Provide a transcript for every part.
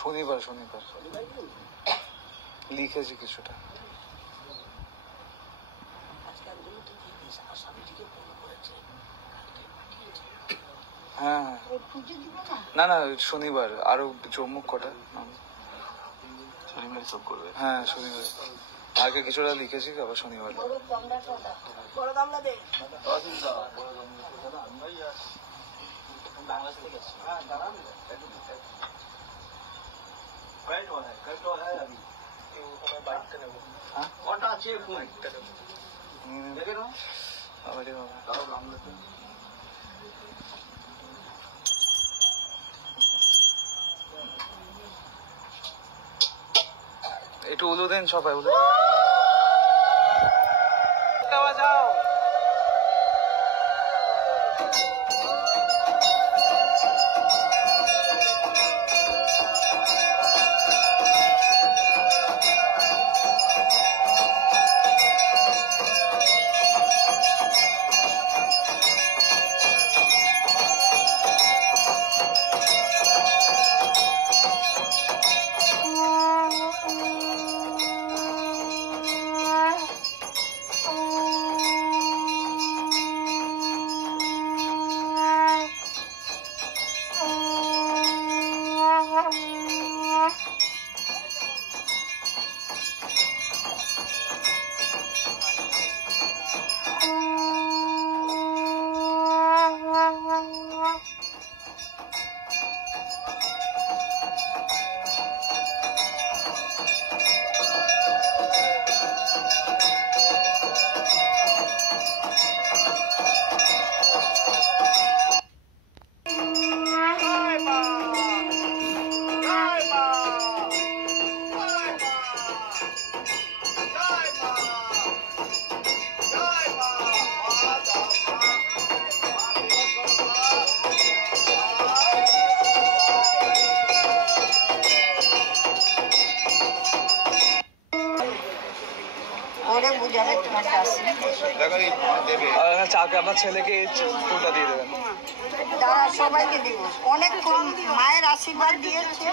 শনিবার লিখেছি কিছুটা। হ্যাঁ না না শনিবার আরো চমুক কটা শনিবার সব করবে। হ্যাঁ শনিবার আগে কিছুটা লিখেছি, আবার শনিবার একটু উলু দেন সবাই, উলু যাও। চাকে আপনার ছেলেকে ফুলটা দিয়ে দেবেন। দাদা সবাইকে দিব, অনেক মায়ের আশীর্বাদ দিয়েছে।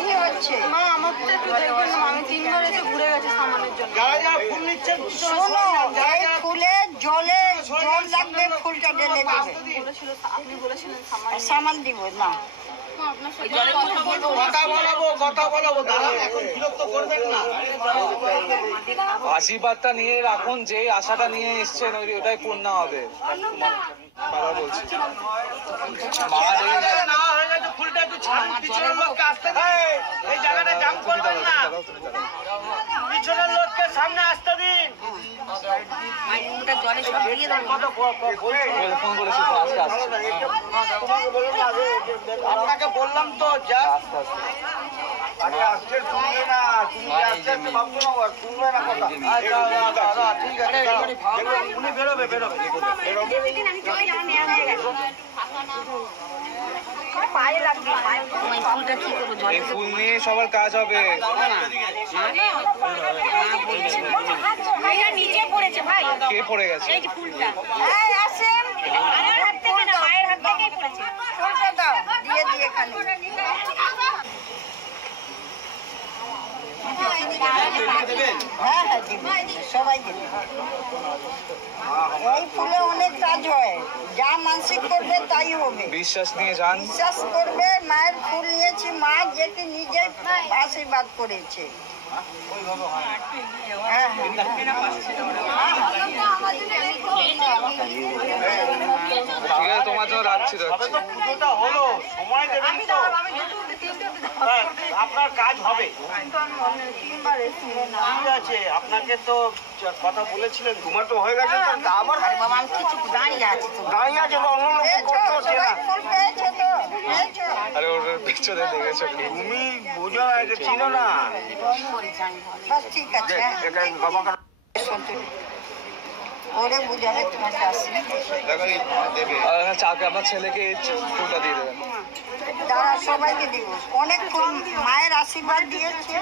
কি হচ্ছে মা? আমার তো একটু দেখবেন, আমি 3 বার এসে ঘুরে গেছে সামানের জন্য। শোনো, এই ফুলে জলে জল লাগবে, ফুলটা ঢেলে দেবে। আপনি বলেছিলেন সামান দিব না। আশীর্বাদটা নিয়ে রাখুন, যে আশাটা নিয়ে এসছেন ওটাই পূর্ণ হবে। বাবা বলছি ফুলটা একটু পিছনের লোককে আসতে দিন, এই জায়গাটা জাম করবেন না, পিছনের লোককে সামনে আসতে দিন। ফোন করেছি আজকে আসছে। আপনাকে বললাম তো যা আরে আজকে শুনবে না, তুমি আজকে ভাবছো না, শুনবে না কথা। আচ্ছা ঠিক আছে, উনি বেরোবে। এই ফুল নিয়ে সবার কাজ হবে। নিচে পড়েছে ভাই। কে পড়ে গেছে? এই যে ফুলটা আসেন, আমার হাত থেকে না, মায়ের হাত থেকেই পড়েছে। ফুলটা দাও, দিয়ে খালি। হ্যাঁ সবাই দেবে। এই ফুলে অনেক কাজ হয়, যা মানসিক করবে তাই হবে। বিশ্বাস নিয়ে যান, বিশ্বাস করবে। মায়ের ফুল নিয়েছি, মা যেটি নিজে আশীর্বাদ করেছে। তোমার জন্য রাখছি। হলো সময় দেবেন তো। আপনার কাজ হবে। কিন্তু আমি অন্য 3 বার এসেছি না। ঠিক আছে, আপনাকে তো কথা বলেছিলেন, তোমার তো হয়ে গেছে, তো আবার বাবা আমি কিছু দাঁড়িয়ে আছি তো। দাঁড়িয়ে আছে তো, অন্য লোক করতে হচ্ছে না। ফুল পেয়েছে তো? পেয়েছো? আরে ওর পেছনে দেখেছো কি? তুমি বোঝো না, এটা চিনো না। বাস ঠিক আছে, হ্যাঁ। এটা বাবা ওরে বুঝাবে তোমার কাছে। চাকে আপনার ছেলেকে ফুলটা দিয়ে দেবেন। তারা সবাইকে দিব। অনেক ফুল মায়ের আশীর্বাদ দিয়েছে।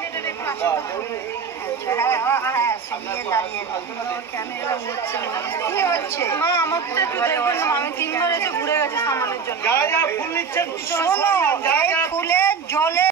কি হচ্ছে? মা আমার তো একটু দেখবেন না, আমি 3 বার এসে ঘুরে গেছে সামানের জন্য। যারা যারা ফুল নিচ্ছেন, শোনো, এই ফুলে জলে